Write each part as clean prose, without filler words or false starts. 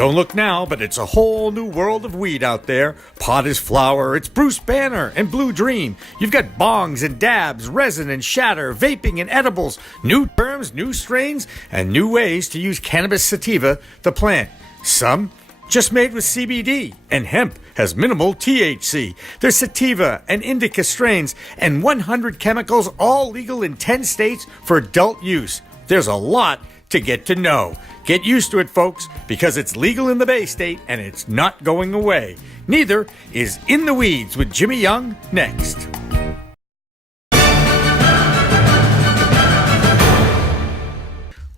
Don't look now, but it's a whole new world of weed out there. Pot is flower, it's Bruce Banner and Blue Dream. You've got bongs and dabs, resin and shatter, vaping and edibles, new terms, new strains, and new ways to use cannabis sativa, the plant. Some just made with CBD, and hemp has minimal THC. There's sativa and indica strains, and 100 chemicals, all legal in 10 states for adult use. There's a lot to get to know. Get used to it, folks, because it's legal in the Bay State and it's not going away. Neither is In the Weeds with Jimmy Young next.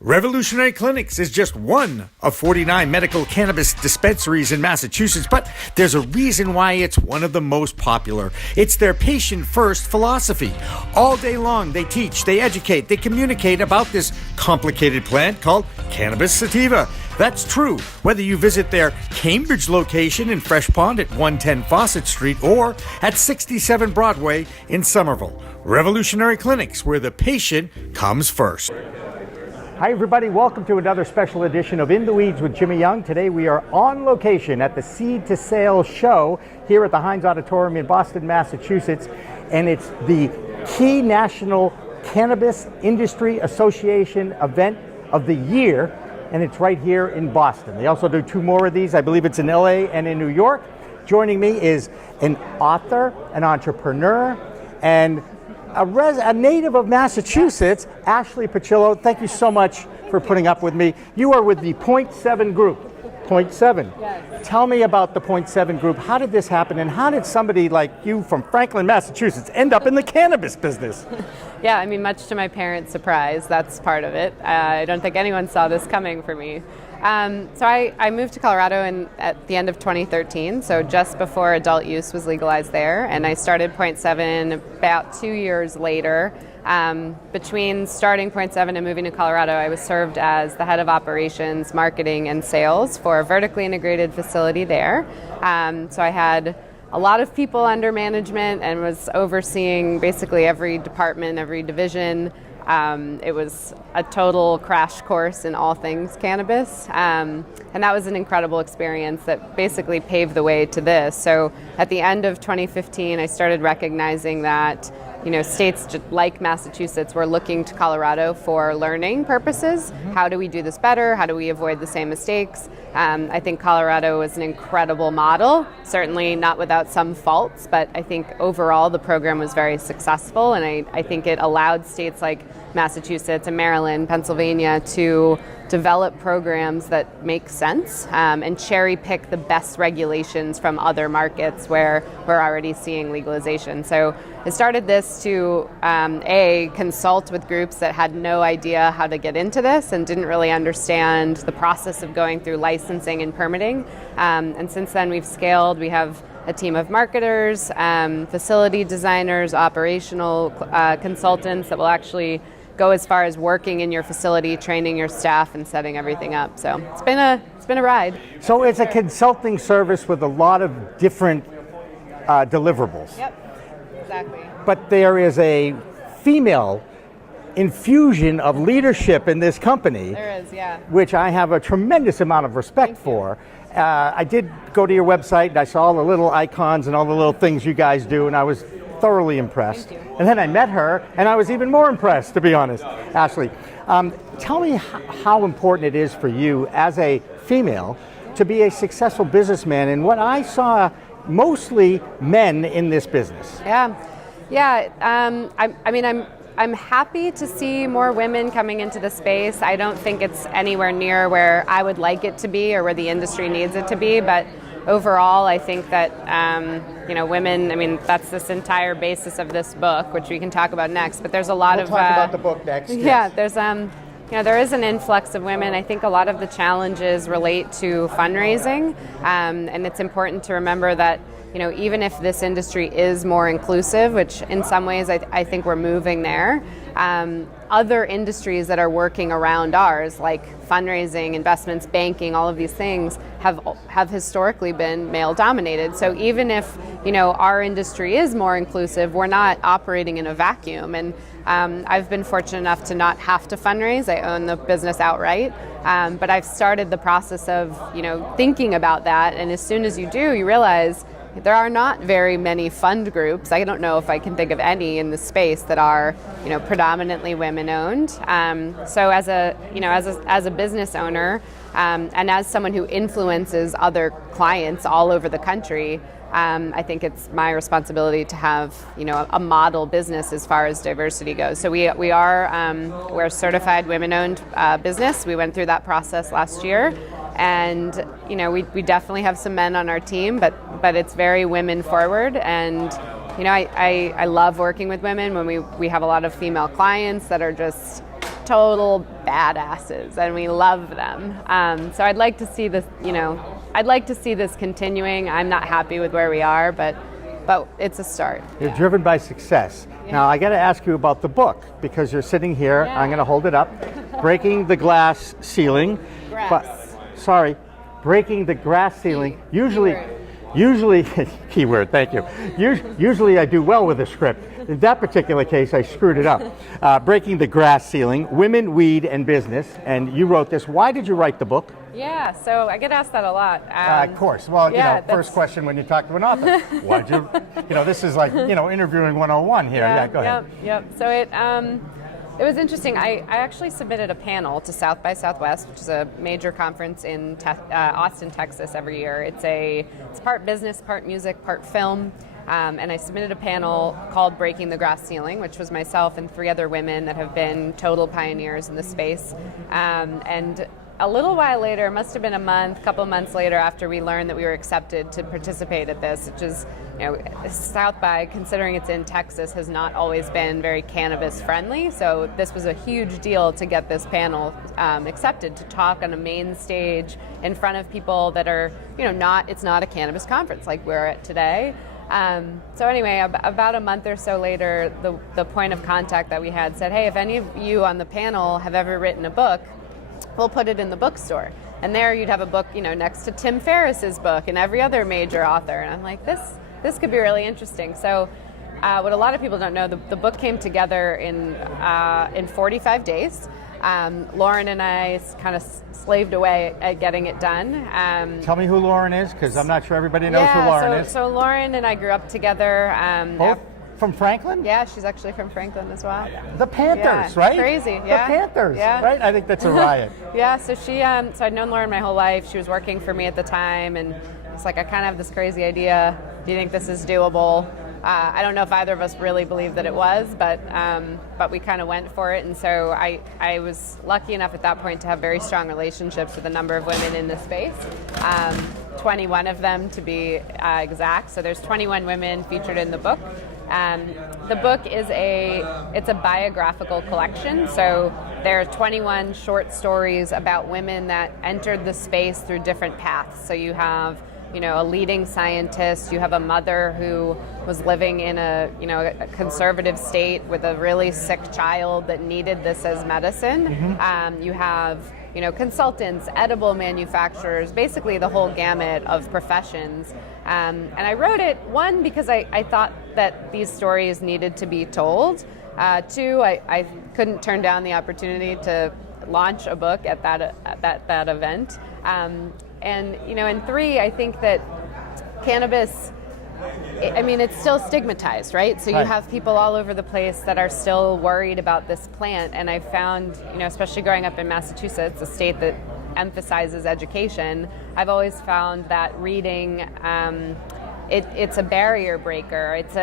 Revolutionary Clinics is just one of 49 medical cannabis dispensaries in Massachusetts, but there's a reason why it's one of the most popular. It's their patient-first philosophy. All day long, they teach, they educate, they communicate about this complicated plant called cannabis sativa. That's true whether you visit their Cambridge location in Fresh Pond at 110 Fawcett Street or at 67 Broadway in Somerville. Revolutionary Clinics, where the patient comes first. Hi everybody, welcome to another special edition of In the Weeds with Jimmy Young. Today we are on location at the Seed to Sale show here at the Heinz Auditorium in Boston, Massachusetts, and it's the key National Cannabis Industry Association event of the year, and it's right here in Boston. They also do two more of these. I believe it's in LA and in New York. Joining me is an author, an entrepreneur, and a native of Massachusetts, Ashley Picllio. Thank you so much for putting up with me. You are with the Point 7 group. Point 7. Yes. Tell me about the Point 7 group. How did this happen, and how did somebody like you from Franklin, Massachusetts end up in the cannabis business? Yeah, I mean, much to my parents' surprise, that's part of it. I don't think anyone saw this coming for me. So I moved to Colorado at the end of 2013, so just before adult use was legalized there, and I started Point 7 about 2 years later. Between starting Point 7 and moving to Colorado, I was served as the head of operations, marketing, and sales for a vertically integrated facility there. So I had a lot of people under management and was overseeing basically every department, every division. It was a total crash course in all things cannabis, and that was an incredible experience that basically paved the way to this. So at the end of 2015, I started recognizing that states like Massachusetts were looking to Colorado for learning purposes. Mm-hmm. How do we do this better? How do we avoid the same mistakes? I think Colorado was an incredible model, certainly not without some faults, but I think overall the program was very successful, and I think it allowed states like Massachusetts and Maryland, Pennsylvania to develop programs that make sense and cherry pick the best regulations from other markets where we're already seeing legalization. So I started this to consult with groups that had no idea how to get into this and didn't really understand the process of going through licensing and permitting. And since then we've scaled. We have a team of marketers, facility designers, operational consultants that will actually go as far as working in your facility, training your staff, and setting everything up. So it's been a ride. So it's a consulting service with a lot of different deliverables. Yep, exactly. But there is a female infusion of leadership in this company. There is, yeah. Which I have a tremendous amount of respect for. I did go to your website and I saw all the little icons and all the little things you guys do, and I was thoroughly impressed. Thank you. And then I met her and I was even more impressed, to be honest. Ashley, tell me how important it is for you as a female to be a successful businessman in what I saw mostly men in this business. I'm happy to see more women coming into the space. I don't think it's anywhere near where I would like it to be or where the industry needs it to be, but overall I think that women, that's this entire basis of this book, which we can talk about next, but there's a lot we'll talk about the book next. Yeah, there's there is an influx of women. I think a lot of the challenges relate to fundraising, and it's important to remember that even if this industry is more inclusive, which in some ways I think we're moving there, other industries that are working around ours, like fundraising, investments, banking, all of these things have historically been male dominated. So even if our industry is more inclusive, we're not operating in a vacuum. And I've been fortunate enough to not have to fundraise. I own the business outright. But I've started the process of, thinking about that. And as soon as you do, you realize there are not very many fund groups. I don't know if I can think of any in the space that are, predominantly women-owned. So as a business owner, and as someone who influences other clients all over the country, I think it's my responsibility to have, a model business as far as diversity goes. So we're a certified women-owned business. We went through that process last year, and we definitely have some men on our team, but it's very women forward. And I love working with women. When we have a lot of female clients that are just total badasses, and we love them. So I'd like to see this, I'd like to see this continuing. I'm not happy with where we are, but it's a start. You're driven by success. Yeah. Now I got to ask you about the book, because you're sitting here. Yeah. I'm going to hold it up. Breaking the Glass Ceiling. Breaking the Grass Ceiling. Usually, keyword, thank you. Usually I do well with a script. In that particular case, I screwed it up. Breaking the Grass Ceiling, Women, Weed, and Business. And you wrote this. Why did you write the book? Yeah, so I get asked that a lot. Of course. Well, first question when you talk to an author. Why'd you, this is like, interviewing 101 here. Yeah, go ahead. Yep. So it was interesting. I actually submitted a panel to South by Southwest, which is a major conference in Austin, Texas every year. It's part business, part music, part film. And I submitted a panel called Breaking the Glass Ceiling, which was myself and 3 other women that have been total pioneers in the space. And a little while later, must have been a couple months later, after we learned that we were accepted to participate at this, which is, South by, considering it's in Texas, has not always been very cannabis friendly. So this was a huge deal to get this panel accepted to talk on a main stage in front of people that are, it's not a cannabis conference like we're at today. So anyway, about a month or so later, the point of contact that we had said, hey, if any of you on the panel have ever written a book, we'll put it in the bookstore. And there you'd have a book, next to Tim Ferriss's book and every other major author. And I'm like, this could be really interesting. So what a lot of people don't know, the book came together in 45 days. Lauren and I kind of slaved away at getting it done. Tell me who Lauren is, because I'm not sure everybody knows who Lauren is. So Lauren and I grew up together. Both from Franklin? Yeah, she's actually from Franklin as well. The Panthers, right? Crazy, yeah. The Panthers, right? I think that's a riot. Yeah, so so I'd known Lauren my whole life. She was working for me at the time, and it's like, I kind of have this crazy idea. Do you think this is doable? I don't know if either of us really believed that it was, but we kind of went for it. And so I was lucky enough at that point to have very strong relationships with a number of women in this space, 21 of them to be exact. So there's 21 women featured in the book. The book it's a biographical collection. So there are 21 short stories about women that entered the space through different paths. So you have a leading scientist, you have a mother who was living in a conservative state with a really sick child that needed this as medicine. Mm-hmm. You have, consultants, edible manufacturers, basically the whole gamut of professions. And I wrote it, one, because I thought that these stories needed to be told. Two, I couldn't turn down the opportunity to launch a book at that event. And 3, I think that cannabis, it's still stigmatized, right? So you have people all over the place that are still worried about this plant. And I found, especially growing up in Massachusetts, a state that emphasizes education, I've always found that reading, it's a barrier breaker. It's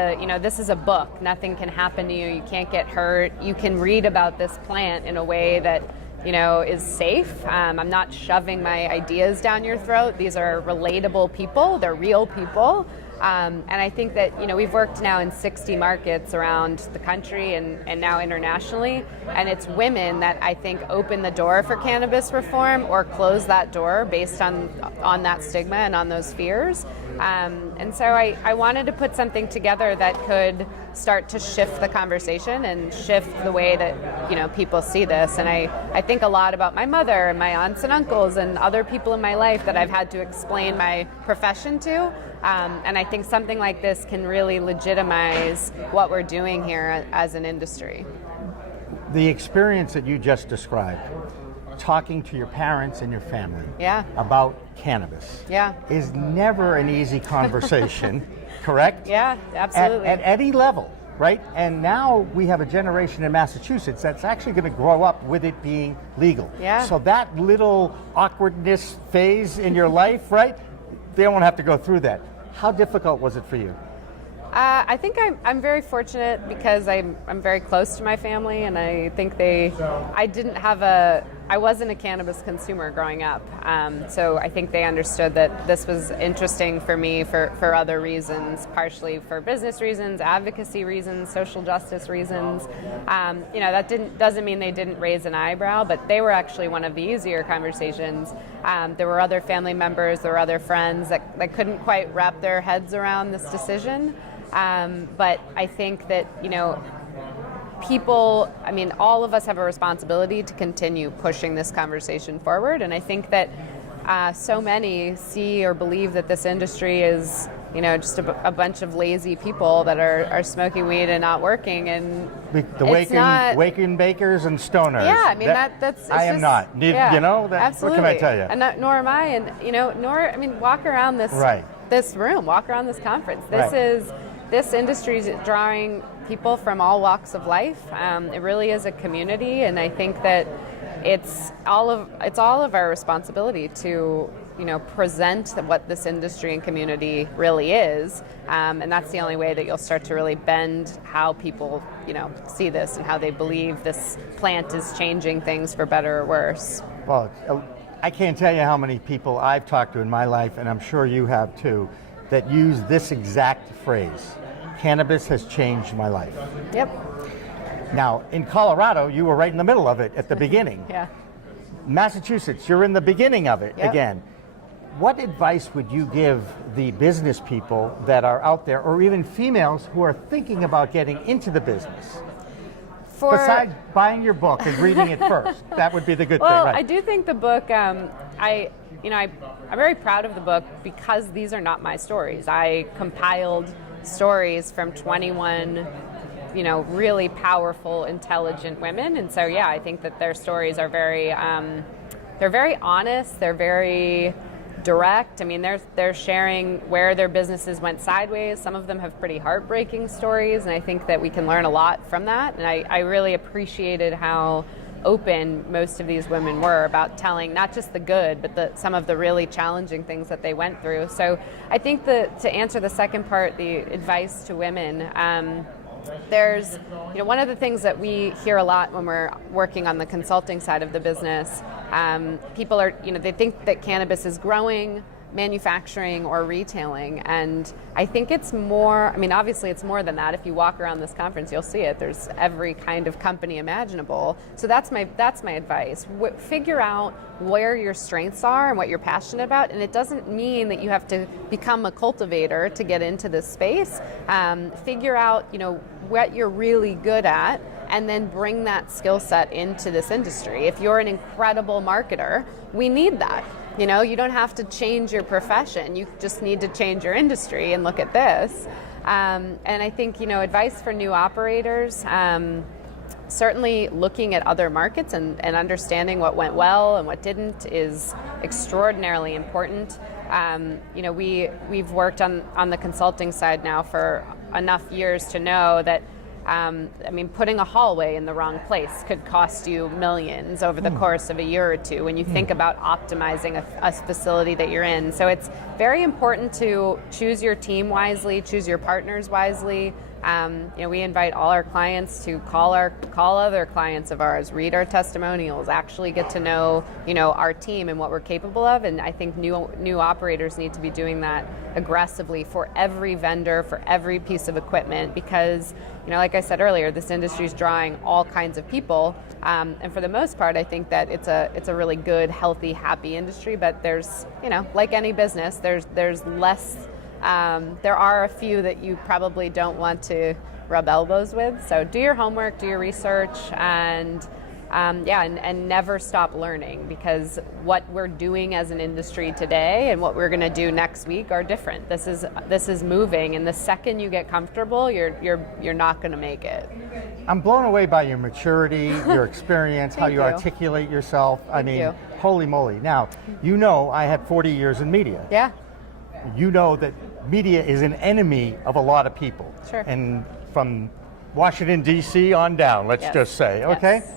this is a book. Nothing can happen to you. You can't get hurt. You can read about this plant in a way that is safe. I'm not shoving my ideas down your throat. These are relatable people. They're real people. And I think that, we've worked now in 60 markets around the country and now internationally. And it's women that I think open the door for cannabis reform or close that door based on that stigma and on those fears. And so I wanted to put something together that could start to shift the conversation and shift the way that, people see this. And I think a lot about my mother and my aunts and uncles and other people in my life that I've had to explain my profession to. And I think something like this can really legitimize what we're doing here as an industry. The experience that you just described, talking to your parents and your family about cannabis is never an easy conversation, correct? Yeah, absolutely. At any level, right? And now we have a generation in Massachusetts that's actually going to grow up with it being legal. Yeah. So that little awkwardness phase in your life, right? They won't have to go through that. How difficult was it for you? I think I'm very fortunate because I'm very close to my family, and I think I wasn't a cannabis consumer growing up, so I think they understood that this was interesting for me for other reasons, partially for business reasons, advocacy reasons, social justice reasons. That doesn't mean they didn't raise an eyebrow, but they were actually one of the easier conversations. There were other family members, there were other friends that couldn't quite wrap their heads around this decision. But I think that, people, all of us have a responsibility to continue pushing this conversation forward. And I think that so many see or believe that this industry is, just a bunch of lazy people that are smoking weed and not working. And the waking bakers and stoners. Yeah, that's. I am not. Absolutely. What can I tell you? And nor am I. And walk around this room, walk around this conference. This industry is drawing people from all walks of life. It really is a community, and I think that it's all of our responsibility to present what this industry and community really is, and that's the only way that you'll start to really bend how people see this and how they believe this plant is changing things for better or worse. Well, I can't tell you how many people I've talked to in my life, and I'm sure you have too, that use this exact phrase: cannabis has changed my life. Yep. Now, in Colorado, you were right in the middle of it at the beginning. Yeah. Massachusetts, you're in the beginning of it again. What advice would you give the business people that are out there, or even females who are thinking about getting into the business? Besides buying your book and reading it first, that would be the good thing, right? I do think the book, I'm very proud of the book because these are not my stories. I compiled stories from 21, really powerful, intelligent women, and so I think that their stories are they're very honest. They're very direct. They're sharing where their businesses went sideways. Some of them have pretty heartbreaking stories, and I think that we can learn a lot from that. And I really appreciated how open most of these women were about telling not just the good, but some of the really challenging things that they went through. So I think to answer the second part, the advice to women, there's, one of the things that we hear a lot when we're working on the consulting side of the business, people are, they think that cannabis is growing, manufacturing, or retailing, and I think it's more, obviously it's more than that. If you walk around this conference, you'll see it. There's every kind of company imaginable. So that's my advice. Figure out where your strengths are and what you're passionate about, and it doesn't mean that you have to become a cultivator to get into this space. Figure out, what you're really good at, and then bring that skill set into this industry. If you're an incredible marketer, we need that. You don't have to change your profession. You just need to change your industry and look at this. And I think, advice for new operators, certainly looking at other markets and understanding what went well and what didn't is extraordinarily important. We've worked on the consulting side now for enough years to know that putting a hallway in the wrong place could cost you millions over the course of a year or two when you think about optimizing a facility that you're in. So it's very important to choose your team wisely, choose your partners wisely. We invite all our clients to call other clients of ours, read our testimonials, actually get to know, our team and what we're capable of. And I think new operators need to be doing that aggressively for every vendor, for every piece of equipment, because, like I said earlier, this industry is drawing all kinds of people. And for the most part, I think that it's a really good, healthy, happy industry. But there's, like any business, there's less. There are a few that you probably don't want to rub elbows with. So do your homework, do your research, and and never stop learning, because what we're doing as an industry today and what we're going to do next week are different. This is moving, and the second you get comfortable, you're not going to make it. I'm blown away by your maturity, your experience, how you articulate yourself. I mean, holy moly. Now, you know I had 40 years in media. Yeah. You know that media is an enemy of a lot of people. Sure. And from Washington, D.C. on down, let's just say, okay? Yes.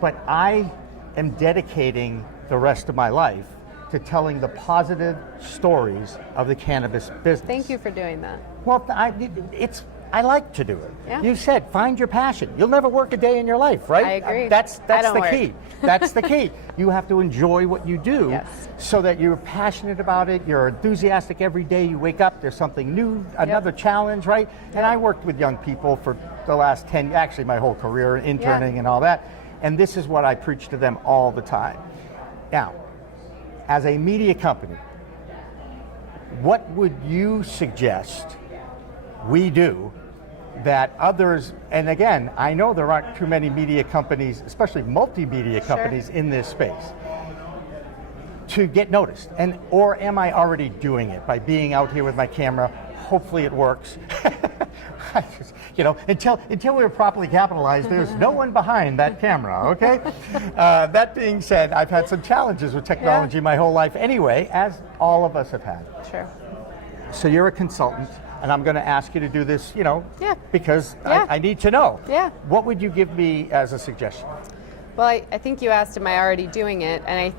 But I am dedicating the rest of my life to telling the positive stories of the cannabis business. Thank you for doing that. Well, I like to do it. Yeah. You said find your passion. You'll never work a day in your life, right? I agree. That's don't the work. key. That's the key. You have to enjoy what you do, Yes. so that you're passionate about it. You're enthusiastic every day. You wake up, there's something new, another challenge, right? And I worked with young people for the last 10, actually my whole career, interning and all that. And this is what I preach to them all the time. Now, as a media company, what would you suggest we do that others, and again, I know there aren't too many media companies, especially multimedia companies in this space, to get noticed? And or am I already doing it by being out here with my camera? Hopefully it works. Until we're properly capitalized, there's no one behind that camera, okay? That being said, I've had some challenges with technology my whole life anyway, as all of us have had. Sure. So you're a consultant, and I'm going to ask you to do this, because I need to know. Yeah. What would you give me as a suggestion? Well, I think you asked, am I already doing it? And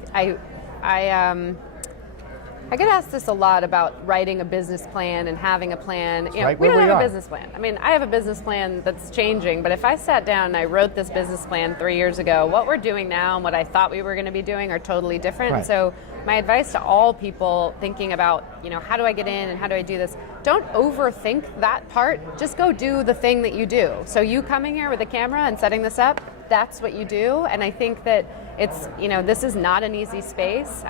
I get asked this a lot about writing a business plan and having a plan. We don't have a business plan. I mean, I have a business plan that's changing, but if I sat down and I wrote this business plan 3 years ago, what we're doing now and what I thought we were going to be doing are totally different. Right. And so my advice to all people thinking about, how do I get in and how do I do this? Don't overthink that part. Just go do the thing that you do. So you coming here with a camera and setting this up, that's what you do. And I think that it's, this is not an easy space.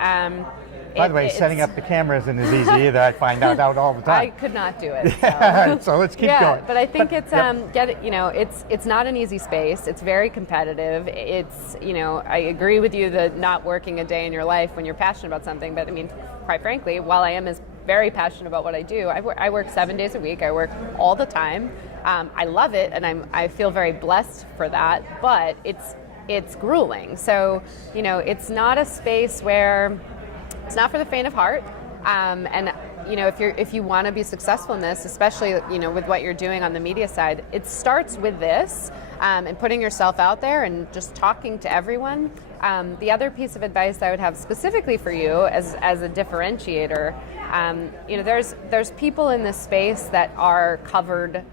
By the way, setting up the camera isn't as easy either. I find out all the time. I could not do it. So let's keep going. But I think it's not an easy space. It's very competitive. It's I agree with you that not working a day in your life when you're passionate about something. But I mean, quite frankly, while I am very passionate about what I do, I work 7 days a week. I work all the time. I love it, and I feel very blessed for that. But it's grueling. So it's not a space where. It's not for the faint of heart, and if you want to be successful in this, especially with what you're doing on the media side, it starts with this and putting yourself out there and just talking to everyone. The other piece of advice I would have specifically for you as a differentiator, there's people in this space that are covered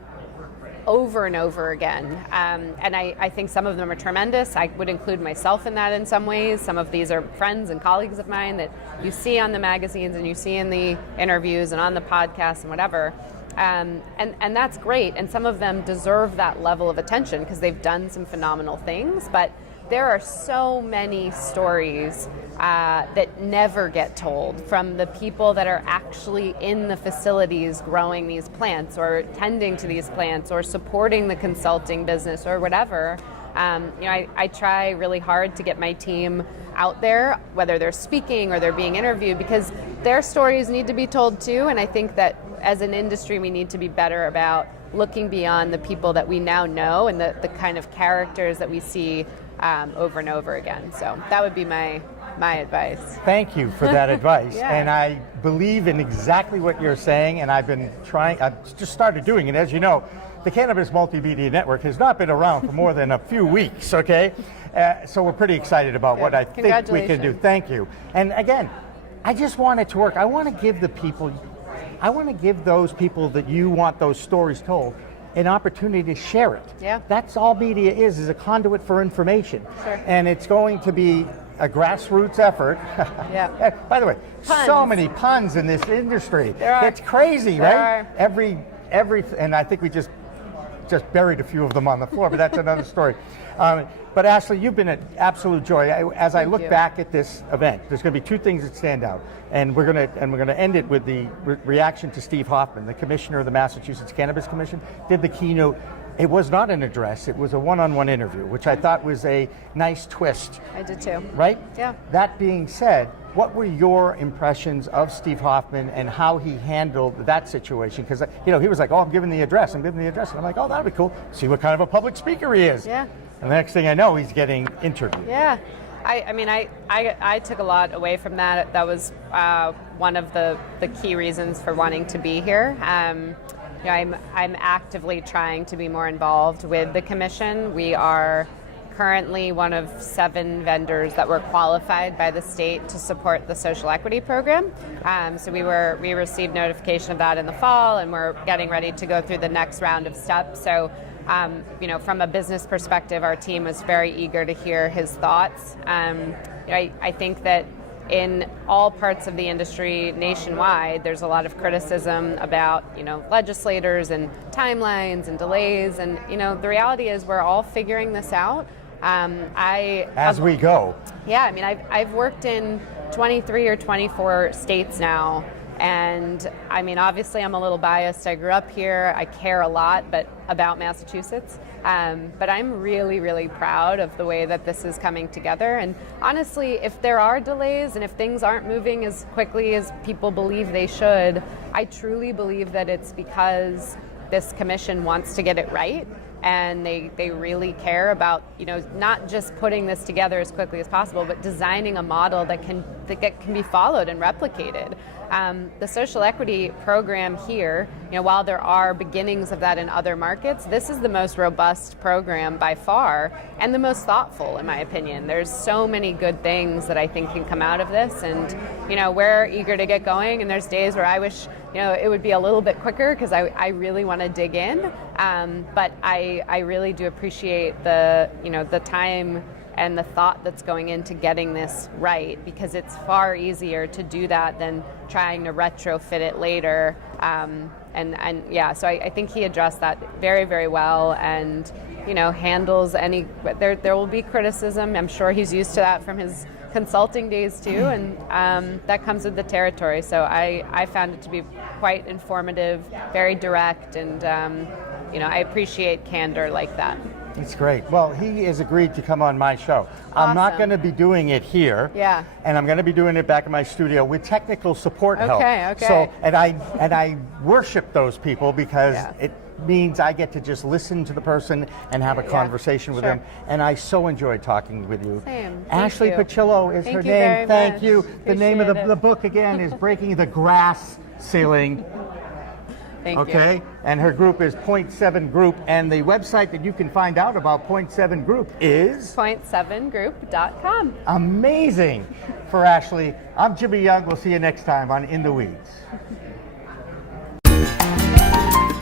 over and over again. And I think some of them are tremendous. I would include myself in that in some ways. Some of these are friends and colleagues of mine that you see on the magazines and you see in the interviews and on the podcasts and whatever. And that's great. And some of them deserve that level of attention because they've done some phenomenal things. But there are so many stories that never get told from the people that are actually in the facilities growing these plants or tending to these plants or supporting the consulting business or whatever. I try really hard to get my team out there, whether they're speaking or they're being interviewed, because their stories need to be told too. And I think that as an industry, we need to be better about looking beyond the people that we now know and the kind of characters that we see over and over again. So that would be my advice. Thank you for that advice. Yeah. And I believe in exactly what you're saying, and I've just started doing it. As you know, the Cannabis Multimedia Network has not been around for more than a few weeks, okay? So we're pretty excited about what I think we can do. Thank you. And again, I just want it to work. I want to give those people that you want those stories told an opportunity to share it. Yeah. That's all media is a conduit for information. Sure. And it's going to be a grassroots effort. Yeah. By the way, Puns. so many puns in this industry. There are. It's crazy, There right? are. Every, and I think we just buried a few of them on the floor, but that's another story. But Ashley, you've been an absolute joy. As I look back at this event, there's going to be two things that stand out, and we're going to end it with the reaction to Steve Hoffman, the commissioner of the Massachusetts Cannabis Commission, did the keynote It was not an address. It was a one-on-one interview, which I thought was a nice twist. I did too. Right? Yeah. That being said, what were your impressions of Steve Hoffman and how he handled that situation? Because, he was like, oh, I'm giving the address. And I'm like, oh, that'd be cool. See what kind of a public speaker he is. Yeah. And the next thing I know, he's getting interviewed. Yeah. I took a lot away from that. That was one of the key reasons for wanting to be here. I'm actively trying to be more involved with the commission. We are currently one of 7 vendors that were qualified by the state to support the social equity program. So we received notification of that in the fall, and we're getting ready to go through the next round of steps. So, from a business perspective, our team was very eager to hear his thoughts. I think that in all parts of the industry nationwide, there's a lot of criticism about, legislators and timelines and delays. And, the reality is we're all figuring this out. As we go. Yeah, I've worked in 23 or 24 states now. And obviously I'm a little biased. I grew up here. I care a lot about Massachusetts. But I'm really, really proud of the way that this is coming together. And honestly, if there are delays and if things aren't moving as quickly as people believe they should, I truly believe that it's because this commission wants to get it right. And they really care about, not just putting this together as quickly as possible, but designing a model that can be followed and replicated. The social equity program here, while there are beginnings of that in other markets, this is the most robust program by far and the most thoughtful, in my opinion. There's so many good things that I think can come out of this, and we're eager to get going. And there's days where I wish it would be a little bit quicker because I really want to dig in. But I really do appreciate the time and the thought that's going into getting this right, because it's far easier to do that than trying to retrofit it later. So I think he addressed that very, very well, and handles any. There will be criticism. I'm sure he's used to that from his consulting days too, and that comes with the territory. So I found it to be quite informative, very direct, and I appreciate candor like that. It's great. Well, he has agreed to come on my show. Awesome. I'm not going to be doing it here. Yeah. And I'm going to be doing it back in my studio with technical support help. Okay. So, and I worship those people because it means I get to just listen to the person and have a conversation with them. And I so enjoyed talking with you. Same. Ashley Picllio is her name. Thank you. The name of the book again is Breaking the Grass Ceiling. Thank you. And her group is Point 7 Group, and the website that you can find out about Point 7 Group is point7group.com. Amazing. For Ashley, I'm Jimmy Young. We'll see you next time on In the Weeds.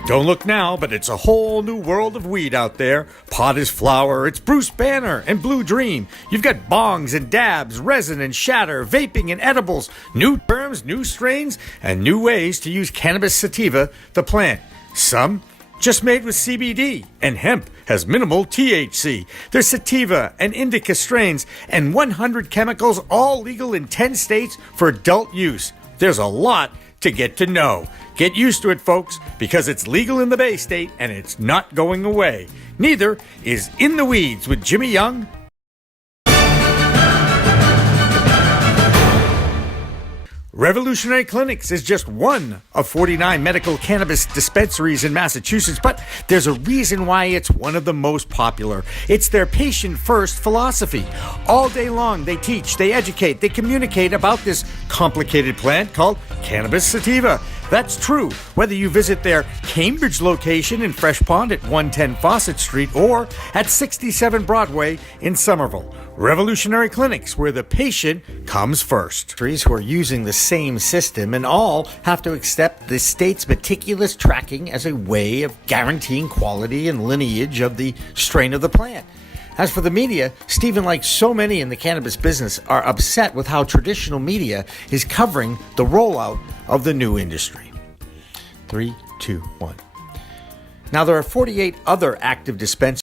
Don't look now, but it's a whole new world of weed out there. Pot is flower, it's Bruce Banner and Blue Dream. You've got bongs and dabs, resin and shatter, vaping and edibles, new terms, new strains, and new ways to use cannabis sativa, the plant. Some just made with CBD, and hemp has minimal THC. There's sativa and indica strains, and 100 chemicals, all legal in 10 states for adult use. There's a lot to get to know. Get used to it, folks, because it's legal in the Bay State and it's not going away. Neither is In the Weeds with Jimmy Young. Revolutionary Clinics is just one of 49 medical cannabis dispensaries in Massachusetts, but there's a reason why it's one of the most popular. It's their patient-first philosophy. All day long, they teach, they educate, they communicate about this complicated plant called cannabis sativa. That's true whether you visit their Cambridge location in Fresh Pond at 110 Fawcett Street or at 67 Broadway in Somerville. Revolutionary Clinics, where the patient comes first. Who are using the same system and all have to accept the state's meticulous tracking as a way of guaranteeing quality and lineage of the strain of the plant. As for the media, Stephen, like so many in the cannabis business, are upset with how traditional media is covering the rollout of the new industry. 3, 2, 1. Now, there are 48 other active dispensaries